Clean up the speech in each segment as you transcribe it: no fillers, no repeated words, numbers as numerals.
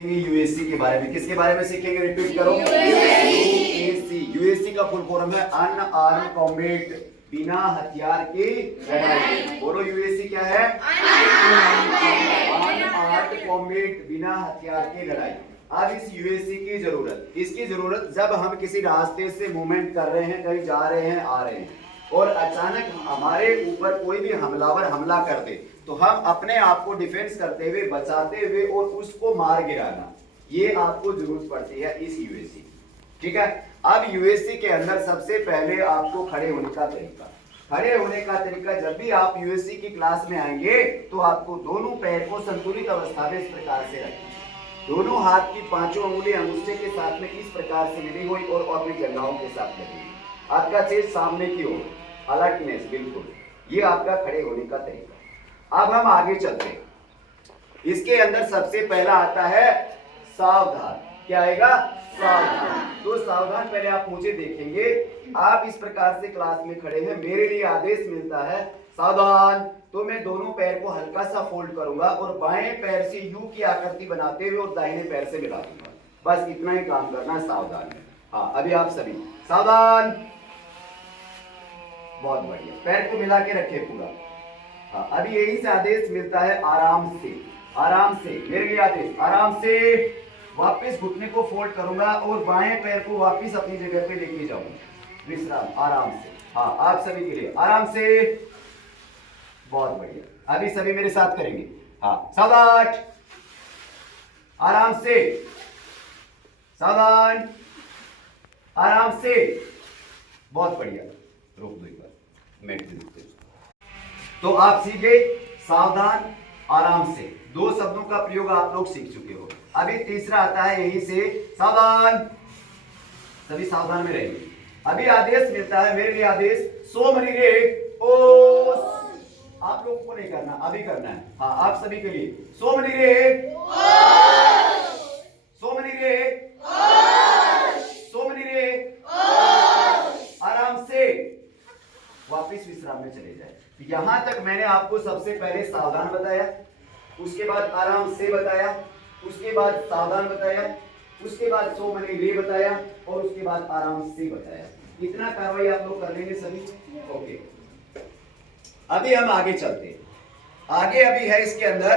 USC के बारे में। किसके बारे में सीखेंगे? रिपीट करो। यूएससी। यूएससी का फुल फॉर्म है अनआर्म्ड कॉम्बैट, बिना हथियार की लड़ाई। बोलो यूएससी क्या है? अनआर्म्ड कॉम्बैट, बिना हथियार की लड़ाई। अब इस यूएससी की जरूरत, इसकी जरूरत जब हम किसी रास्ते से मूवमेंट कर रहे हैं, कहीं जा रहे हैं, आ रहे हैं और अचानक हमारे ऊपर कोई भी हमलावर हमला कर दे तो हम अपने आप को डिफेंस करते हुए, बचाते हुए और उसको मार गिराना, ये आपको जरूरत पड़ती है इस यूएससी। ठीक है। अब यूएससी के अंदर सबसे पहले आपको खड़े होने का तरीका, खड़े होने का तरीका, जब भी आप यूएससी की क्लास में आएंगे तो आपको दोनों पैर को संतुलित अवस्था में इस प्रकार से रखें, दोनों हाथ की पांचों उंगली अंगूठे के साथ में इस प्रकार से मिली हुई और अपनी जंघाओं के साथ लगी हुई, आपका चेस्ट सामने की ओर, अलर्टनेस बिल्कुल, ये आपका खड़े होने का तरीका। अब हम आगे चलते हैं। इसके अंदर सबसे पहला आता है सावधान। क्या आएगा? सावधान। तो सावधान पहले आप मुझे देखेंगे, आप इस प्रकार से क्लास में खड़े हैं, मेरे लिए आदेश मिलता है सावधान, तो मैं दोनों पैर को हल्का सा फोल्ड करूंगा और बाएं पैर से यू की आकृति बनाते हुए और दाहिने पैर से मिला दूंगा। बस इतना ही काम करना है सावधान में। हाँ, अभी आप सभी सावधान। बहुत बढ़िया, पैर को मिला के रखे पूरा। हाँ, अभी यही से आदेश मिलता है आराम से, आराम से, मेरे लिए आदेश आराम से। वापस घुटने को फोल्ड करूंगा और बाएं पैर को वापस अपनी जगह पे लेके जाऊंगा, विश्राम, आराम से। हाँ, आप सभी के लिए आराम से। बहुत बढ़िया, अभी सभी मेरे साथ करेंगे। हाँ, सावधान, आराम से, सावधान, आराम से। बहुत बढ़िया, रोक दो एक बार, मैट पे रुकते। तो आप सीखे सावधान, आराम से, दो शब्दों का प्रयोग आप लोग सीख चुके हो। अभी तीसरा आता है यहीं से सावधान, सभी सावधान में रहेंगे। अभी आदेश मिलता है, मेरे लिए आदेश सो मनी रे ओस, आप लोगों को नहीं करना, अभी करना है। हाँ, आप सभी के लिए सो मनी रे ओस, सो मनी रे ओस, सो मनी रे ओस, आराम से वापिस विश्राम में चले जाए। यहां तक मैंने आपको सबसे पहले सावधान बताया, उसके बाद आराम से बताया, उसके बाद सावधान बताया, उसके बाद सो मनी रे बताया और उसके बाद आराम से बताया। इतना कार्रवाई आप लोग कर लेंगे सभी? ओके। अभी हम आगे चलते हैं। आगे अभी है इसके अंदर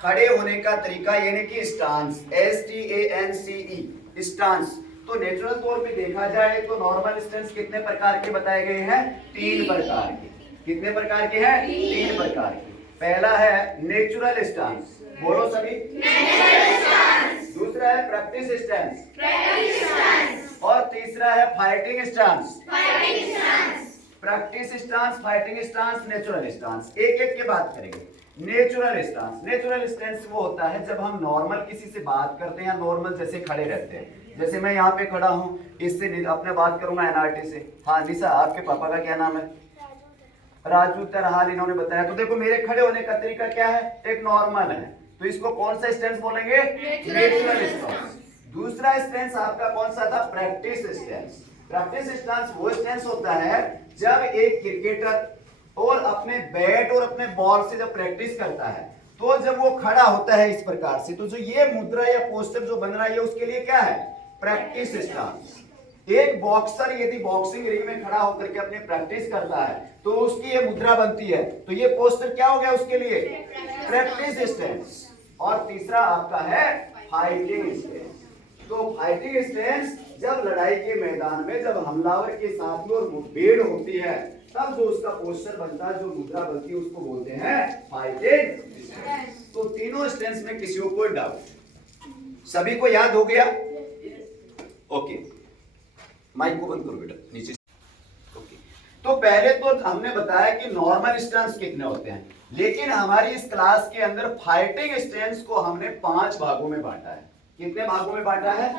खड़े होने का तरीका, यानी कि स्टांस, STANCE, स्टांस। तो नेचुरल तौर पे देखा जाए तो नॉर्मल स्टेंस कितने प्रकार के बताए गए हैं? 3 प्रकार के। कितने प्रकार के हैं? 3 प्रकार के। पहला है नेचुरल स्टांस, बोलो सभी, नेचुरल स्टांस। दूसरा है प्रैक्टिस स्टांस, प्रैक्टिस स्टांस। और तीसरा है fighting stance, fighting stance. Practice stance, fighting stance, natural stance, एक एक के बात करेंगे। नेचुरल स्टांस, नेचुरल स्टांस वो होता है जब हम नॉर्मल किसी से बात करते हैं, नॉर्मल जैसे खड़े रहते हैं। जैसे मैं यहाँ पे खड़ा हूँ, इससे अपने बात करूंगा एनआरटी से। हाँ निशा, आपके पापा का क्या नाम है? राजू तरहाल, इन्होंने बताया। तो देखो मेरे खड़े होने का तरीका क्या है? एक नॉर्मल है, तो इसको कौन सा स्टेंस बोलेंगे? नेचुरल स्टेंस। दूसरा स्टेंस आपका कौन सा था? प्रैक्टिस स्टेंस। प्रैक्टिस स्टेंस वो स्टेंस होता है जब एक क्रिकेटर और अपने बैट और अपने बॉल से जब प्रैक्टिस करता है, तो जब वो खड़ा होता है इस प्रकार से, तो जो ये मुद्रा या पोस्टर जो बन रहा है, उसके लिए क्या है? प्रैक्टिस स्टेंस। एक बॉक्सर यदि बॉक्सिंग रिंग में खड़ा होकर के अपने प्रैक्टिस करता है तो उसकी ये मुद्रा बनती है, तो ये पोस्टर क्या हो गया उसके लिए? प्रैक्टिस स्टेंस। और तीसरा आपका है फाइटिंग स्टेंस। तो फाइटिंग स्टेंस जब लड़ाई के मैदान में जब हमलावर के साथ में और मुठभेड़ होती है, तब जो उसका पोस्टर बनता है, जो मुद्रा बनती है, उसको बोलते हैं फाइटिंग स्टेंस। तो तीनों स्टेंस में किसी को कोई डाउट? सभी को याद हो गया? ओके, माइक को बंद करो बेटा, नीचे। ओके, तो पहले तो हमने बताया कि नॉर्मल स्टेंस कितने होते हैं, लेकिन हमारी इस क्लास के अंदर फाइटिंग स्टेंस को हमने 5 भागों में बांटा है। कितने भागों में बांटा है?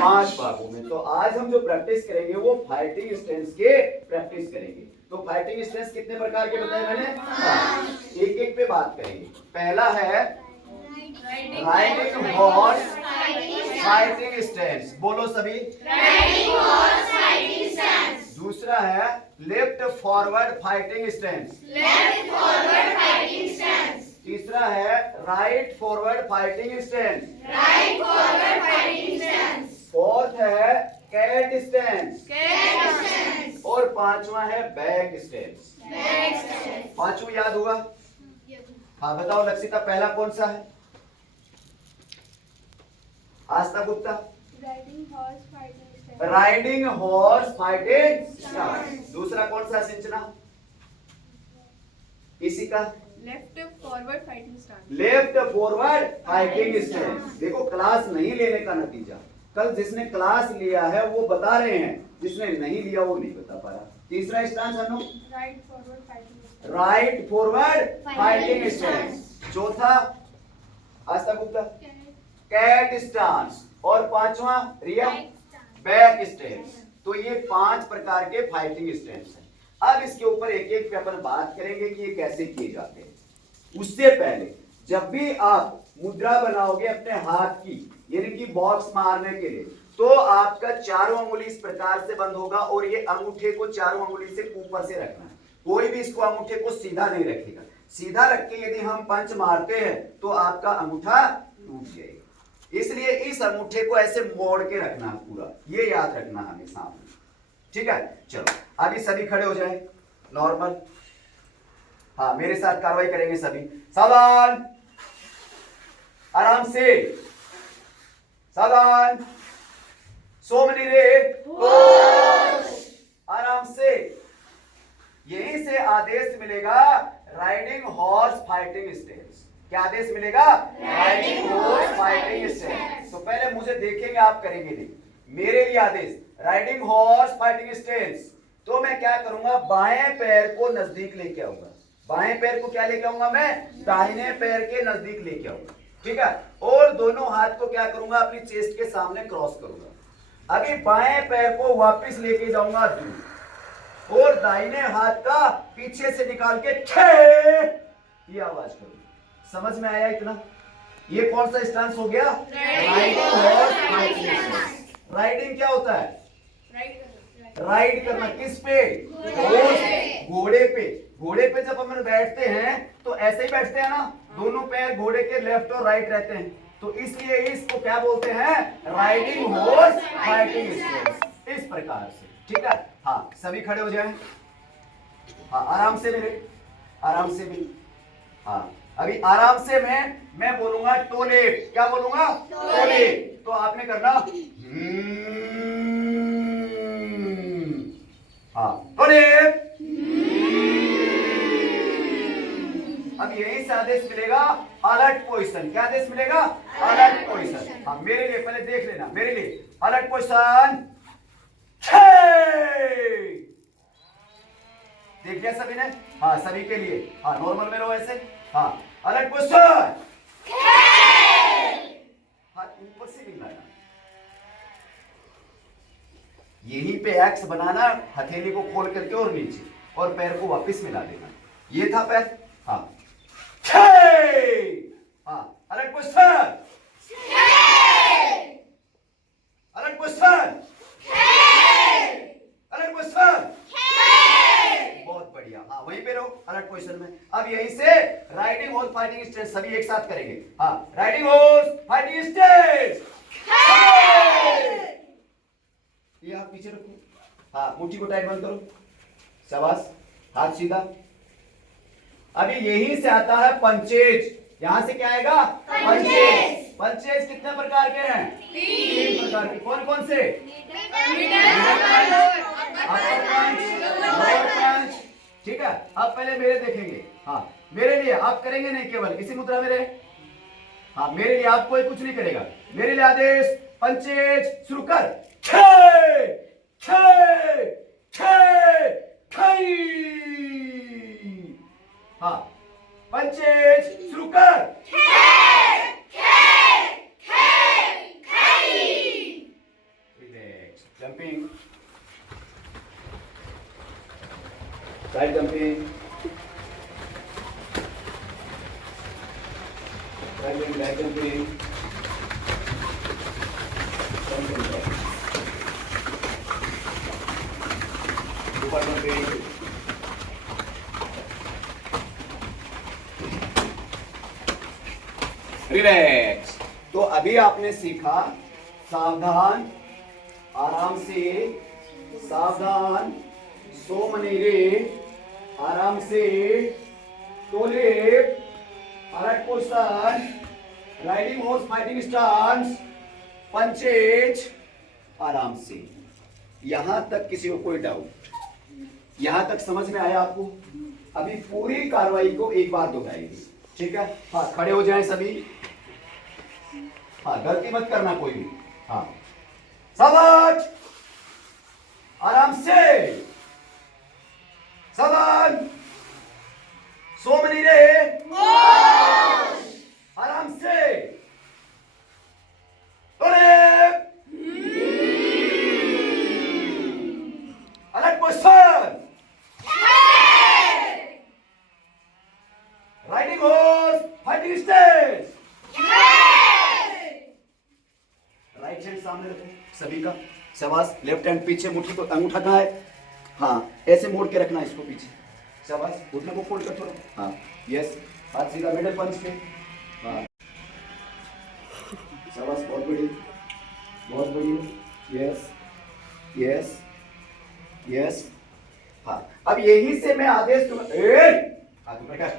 5 भागों में। तो आज हम जो प्रैक्टिस करेंगे वो फाइटिंग स्टेंस के प्रैक्टिस करेंगे। तो फाइटिंग स्टेंस कितने प्रकार के बताए मैंने? एक एक पे बात करेंगे। पहला है राइडिंग हॉर्स फाइटिंग स्टेंस, बोलो सभी, राइडिंग हॉर्स फाइटिंग स्टेंस। दूसरा है left forward fighting stance, left forward fighting stance. तीसरा है right forward fighting stance, right पांचवा है बैक स्टेप्स। पांचवा याद हुआ? हाँ बताओ लक्षिता, पहला कौन सा है? Aastha Gupta, riding horse fighting stance. दूसरा कौन सा सिंचना? इसी का left forward fighting stance. Left forward fighting stance. देखो क्लास नहीं लेने का नतीजा, कल जिसने क्लास लिया है वो बता रहे हैं, जिसने नहीं लिया वो नहीं बता पा रहा। तीसरा stance Anu, right forward fighting. Right forward fighting stance. चौथा आस्था गुप्ता, कैट स्टांस। और पांचवा रिया, बैक स्टेप्स। तो ये 5 प्रकार के फाइटिंग स्टेप्स हैं। अब इसके ऊपर एक एक पे अपन बात करेंगे कि ये कैसे किए जाते हैं। उससे पहले जब भी आप मुद्रा बनाओगे अपने हाथ की, यानी कि बॉक्स मारने के लिए, तो आपका चारों अंगुली इस प्रकार से बंद होगा और ये अंगूठे को चारों अंगुली से ऊपर से रखना है। कोई भी इसको अंगूठे को सीधा नहीं रखेगा। सीधा रख के यदि हम पंच मारते हैं तो आपका अंगूठा टूट जाएगा। इसलिए इस अंगूठे को ऐसे मोड़ के रखना है पूरा, ये याद रखना हमें सामने। ठीक है, चलो अभी सभी खड़े हो जाए नॉर्मल। हाँ मेरे साथ कार्रवाई करेंगे सभी। सावधान, आराम से, सावधान, सोमनी रे, आराम से। यहीं से आदेश मिलेगा राइडिंग हॉर्स फाइटिंग स्टेप्स। क्या आदेश मिलेगा? Riding horse fighting steps. तो पहले मुझे देखेंगे, आप करेंगे नहीं। मेरे लिए आदेश राइडिंग हॉर्स फाइटिंग स्टेप्स। तो मैं क्या करूंगा, बाएं पैर को नजदीक लेके आऊंगा। बाएं पैर को क्या लेके आऊंगा मैं? दाहिने पैर के नजदीक लेके आऊंगा। ठीक है, और दोनों हाथ को क्या करूंगा, अपनी चेस्ट के सामने क्रॉस करूंगा। अभी बाएं पैर को वापस लेके जाऊंगा दूर, और दाहिने हाथ का पीछे से निकाल के छे ये आवाज करूंगा। समझ में आया इतना? ये कौन सा स्टांस हो गया? Riding horse fighting stance. Riding क्या होता है? राइड करना। किस पे? घोड़े पे। घोड़े पे जब हम बैठते हैं तो ऐसे ही बैठते हैं ना, दोनों पैर घोड़े के लेफ्ट और राइट रहते हैं। तो इसलिए इसको क्या बोलते हैं? Riding horse fighting stance. इस प्रकार से। ठीक है, हाँ सभी खड़े हो जाएं। हाँ आराम से मेरे, आराम से भी। हाँ अभी आराम से मैं बोलूंगा टोले। क्या बोलूंगा? टोले। तो आपने करना हाँ टोले। अब यही से आदेश मिलेगा अलर्ट पोजीशन। क्या आदेश मिलेगा? Alert position. हाँ मेरे लिए पहले देख लेना, मेरे लिए अलर्ट पोजीशन। देख लिया सभी ने? हाँ सभी के लिए। हाँ नॉर्मल में रहो ऐसे। हाँ अलर्ट पोजीशन। हाथ ऊपर से नहीं लाना, यहीं पे एक्स बनाना, हथेली को खोल करके और नीचे, और पैर को वापस मिला देना। ये था पैर। हाँ हाँ alert position. Alert position. Alert position. बहुत बढ़िया। हाँ वहीं पे रहो अलर्ट पोजीशन में। अब यहीं से राइडिंग हॉर्स फाइटिंग स्टेप्स सभी एक साथ करेंगे। हाँ राइडिंग हॉर्स फाइटिंग स्टेप्स। ये हाथ पीछे रखो। हाँ मुट्ठी को टाइट बंद करो। शाबाश, हाथ सीधा। अभी यहीं से आता है पंचेज। यहां से क्या आएगा? पंचेज। पंचेज कितने प्रकार के हैं? 3 प्रकार के। कौन कौन से? अपर पंच, लोअर पंच। ठीक है, अब पहले मेरे देखेंगे। हाँ मेरे लिए आप करेंगे नहीं, केवल इसी मुद्रा में रहे। हाँ मेरे लिए आप कोई कुछ नहीं करेगा। मेरे लिए आदेश पंचेज शुरू कर। छे छे छे छई। हाँ पंचेज शुरू कर। Relax. Jumping, side jumping, back jumping, ऊपर जंपिंग। रिलैक्स। तो अभी आपने सीखा सावधान, आराम से, सावधान, सो मनी रे, आराम से, तो left, alright position, riding horse fighting stance, punches, आराम से। यहां तक किसी को कोई डाउट? यहां तक समझ में आया आपको? अभी पूरी कार्रवाई को एक बार दोहराएंगे, ठीक है? हाँ, खड़े हो जाएं सभी। हाँ, गलती मत करना कोई भी। हाँ, शाबाश, आराम से, शाबाश, सो मनी रे, आराम से, alert poster, riding horse fighting stage, right hand सामने रखो सभी का, शाबाश। लेफ्ट हैंड पीछे, मुट्ठी को, अंगूठा कहाँ है? हाँ, ऐसे मोड़ के रखना इसको पीछे, शाबाश। घुटने को फोल्ड कर थोड़ा, हाँ, यस, हाथ सीधा मिडल पंच पे, हाँ, शाबाश, बहुत बढ़िया, बहुत बढ़िया, यस यस यस। हाँ, अब यही से मैं आदेश दूंगा, हाँ तू प्रकाश,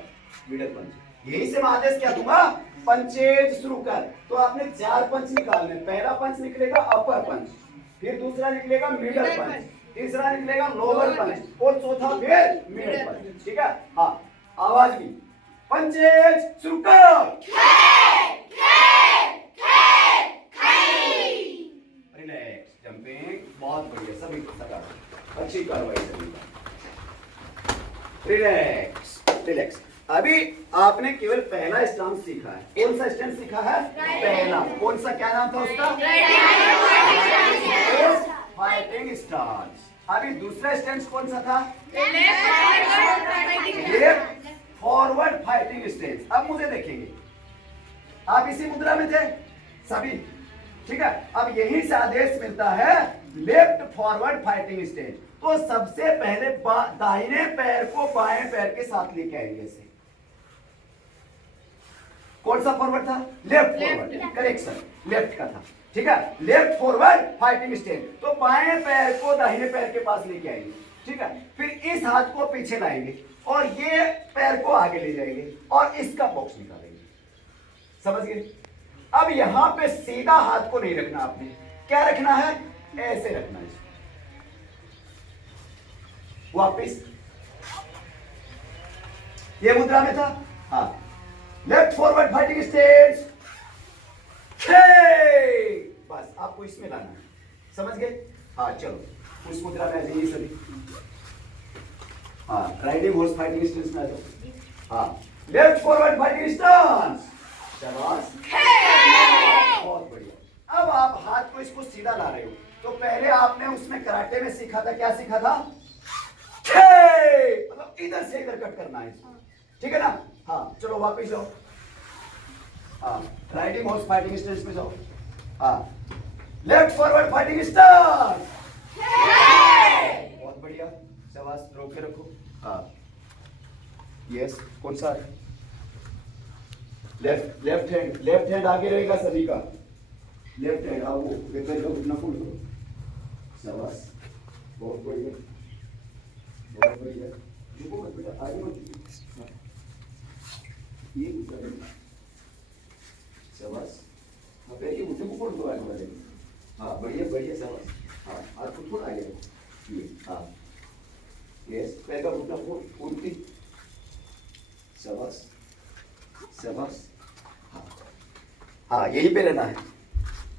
मिडल पंच, यही से मैं आदेश क्या दूंगा? पंचेज शुरू कर। तो आपने 4 पंच निकालने, पहला पंच निकलेगा अपर पंच, फिर दूसरा निकलेगा मिडल पंच, तीसरा निकलेगा लोअर पंच, और चौथा फिर मिडल पंच, ठीक है? हाँ, आवाज भी, पंचेज शुरू कर। रिलैक्स, जंपिंग, बहुत बढ़िया, सभी को सका, अच्छी कार्रवाई सभी का। Relax relax. अभी आपने केवल पहला स्टांस सीखा है। कौन सा स्टैंड सीखा है? पहला। कौन सा, क्या नाम था उसका? Fighting stance. अभी दूसरा स्टैंड कौन सा था? Left forward fighting stand. अब मुझे देखेंगे, आप इसी मुद्रा में थे सभी, ठीक है? अब यही से आदेश मिलता है लेफ्ट फॉरवर्ड फाइटिंग स्टैंड। तो सबसे पहले दाहिने पैर को बाएं पैर के साथ लेके आएंगे ऐसे। कौन सा फॉरवर्ड था? लेफ्ट फॉरवर्ड, करेक्शन, लेफ्ट का था, ठीक है? Left forward fighting stand. तो बाएं पैर को दाहिने पैर के पास लेके आएंगे, ठीक है? फिर इस हाथ को पीछे लाएंगे और ये पैर को आगे ले जाएंगे और इसका बॉक्स निकालेंगे। समझ गए? अब यहां पे सीधा हाथ को नहीं रखना, आपने क्या रखना है? ऐसे रखना है। वापिस ये मुद्रा में था, हाँ, लेफ्ट फॉरवर्ड फाइटिंग स्टेज, बस आपको इसमें लाना है। समझ गए? हाँ, चलो उस मुद्रा में आ जाइए सभी। हाँ, राइडिंग हॉर्स फाइटिंग स्टेज में आ जाओ। हाँ, लेफ्ट फॉरवर्ड फाइटिंग स्टांस, शाबाश, बहुत बढ़िया। अब आप हाथ को इसको सीधा ला रहे हो। तो पहले आपने उसमें कराटे में सीखा था, क्या सीखा था? मतलब इधर से इधर कट करना है, ठीक है ना? हाँ, चलो वापस जाओ। हाँ, राइडिंग हॉर्स फाइटिंग स्टेज में जाओ। हाँ, लेफ्ट फॉरवर्ड फाइटिंग स्टांस, बहुत बढ़िया, शाबाश, रोक के रखो। हाँ, यस, कौन सा है? लेफ्ट हैंड आगे रहेगा सभी का। लेफ्ट हैंड, हाँ, वो बेहतर जाओ, इतना फुल करो, शाबाश, बहुत बढ़िया, बहुत बढ़िया। देखो मत बेटा, आगे मत, ये शाबाश। हाँ, पैर के घुटने को फोल्ड करो, आगे बढ़े। हाँ, बढ़िया बढ़िया, शाबाश। हाँ, हाथ को थोड़ा आगे रखो, ये, हाँ, यस, पैर का घुटना फोल्ड, शाबाश शाबाश। हाँ हाँ, यहीं पे रहना है।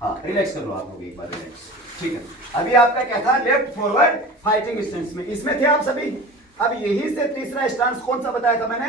हाँ, रिलैक्स कर लो आप लोग एक बार, रिलैक्स, ठीक है? अभी आपका क्या था? लेफ्ट फॉरवर्ड फाइटिंग स्टैंस में, इसमें थे आप सभी। अब यही से तीसरा स्टांस कौन सा बताया था मैंने?